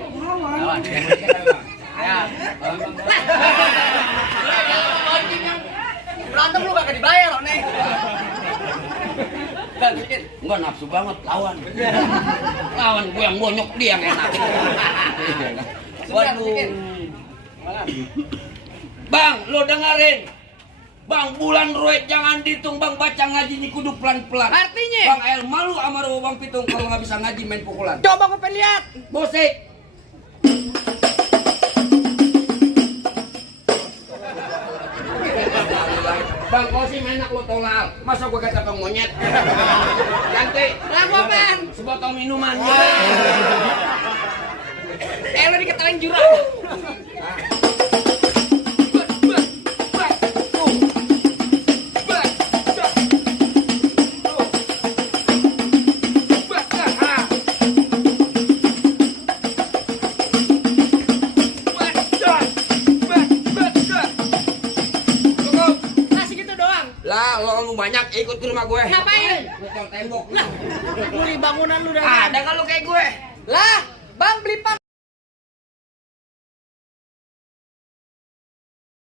Lawan. Ya. Berantem lu kagak dibayar loh nih. Enggak nafsu banget lawan. Lawan gue yang bonyok dia yang enak. Waduh. Bang, lo dengerin. Bang, bulan ruwet jangan dihitung, Bang, baca ngaji ini kudu pelan-pelan. Artinya? Bang El malu sama Bang Pitung kalau nggak bisa ngaji main pukulan. Coba gue pengen lihat. Musik. Bang, kau sih enak lo tolak. Masa gue kata kau monyet? Ganti. Lagu apaan? Sebotol minuman. Lo diketawain jurang. Lah, lo banyak ikut ke rumah gue. Ngapain? Ngecol tembok. Lah, bangunan lu udah ada kalau kayak gue. lah.